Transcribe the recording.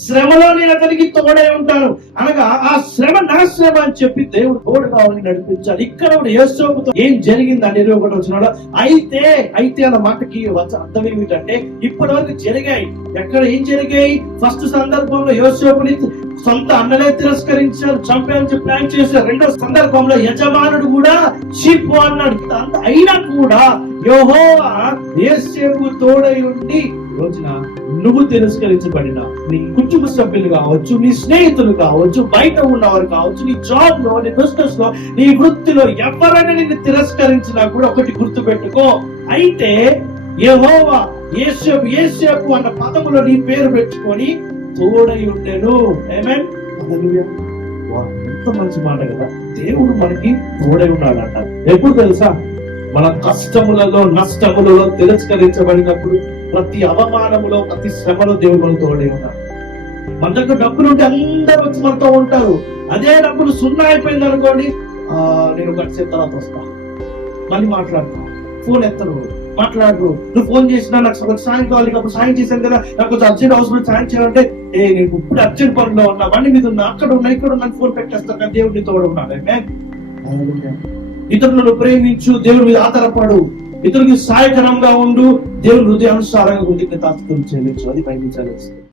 శ్రమలో నేను అతనికి తోడై ఉంటాను అనగా ఆ శ్రమ నా శ్రమ అని చెప్పి దేవుడు తోడు కావాలని నడిపించాలి. ఇక్కడ యేసోపుతో ఏం జరిగింది అని 21వ వచనంలో అయితే అన్న మాటకి అర్థం ఏమిటంటే ఇప్పటి వరకు జరిగాయి. ఎక్కడ ఏం జరిగాయి? ఫస్ట్ సందర్భంలో యేసోపుని సొంత అన్నలే తిరస్కరించారు, చంపేయాలని ప్లాన్ చేశారు. రెండో సందర్భంలో యజమానుడు కూడా చీపు అన్నాడు. అయినా కూడా యెహోవా యోసేపు తోడై ఉండి రోజున నువ్వు తిరస్కరించబడిన నీ కుటుంబ సభ్యులు కావచ్చు, నీ స్నేహితులు కావచ్చు, బయట ఉన్నవారు కావచ్చు, నీ జాబ్ లో, నీ బిజినెస్ లో, నీ వృత్తిలో ఎవరైనా నిన్ను తిరస్కరించినా కూడా ఒకటి గుర్తు పెట్టుకో, అయితే యెహోవా యోసేపు అన్న పదములో నీ పేరు పెట్టుకొని తోడై ఉండెను. ఆమేన్. హల్లెలూయా. ఎంత మంచి మాట కదా. దేవుడు మనకి తోడై ఉన్నాడంట. ఎప్పుడు తెలుసా? మన కష్టములలో, నష్టములలో, తిరస్కరించబడినప్పుడు, ప్రతి అవమానములో, ప్రతి శ్రమలో దేవుడు మనకు తోడై ఉన్నాడు. మన దగ్గర డబ్బులు ఉంటే అందరూ వచ్చి మనతో ఉంటారు. అదే డబ్బులు సున్నా అయిపోయింది అనుకోండి, నేను ఒక సేపు తర్వాత వస్తా, మళ్ళీ మాట్లాడతా, ఫోన్ ఎత్తరు, మాట్లాడరు. నువ్వు ఫోన్ చేసినా నాకు సాయం కావాలి, అప్పుడు సాయం చేశాను కదా, నాకు కొంచెం అర్జెంట్ అవసరం, సాయం చేయాలంటే నేను ఇప్పుడు అర్జెంట్ పనుల్లో ఉన్నా, బండి మీద ఉన్నా, అక్కడ ఉన్నా, ఇక్కడ ఉన్నా, ఫోన్ పెట్టేస్తాను కానీ దేవుడిని తోడు ఉన్నాడు. ఇతరులను ప్రేమించు, దేవుడి మీద ఆధారపడు, ఇతరులకు సహాయకరంగా ఉండు, దేవుని హృదయానుసారంగా ముందుకు తాత్పర్యం చెల్లించు. అది పైకి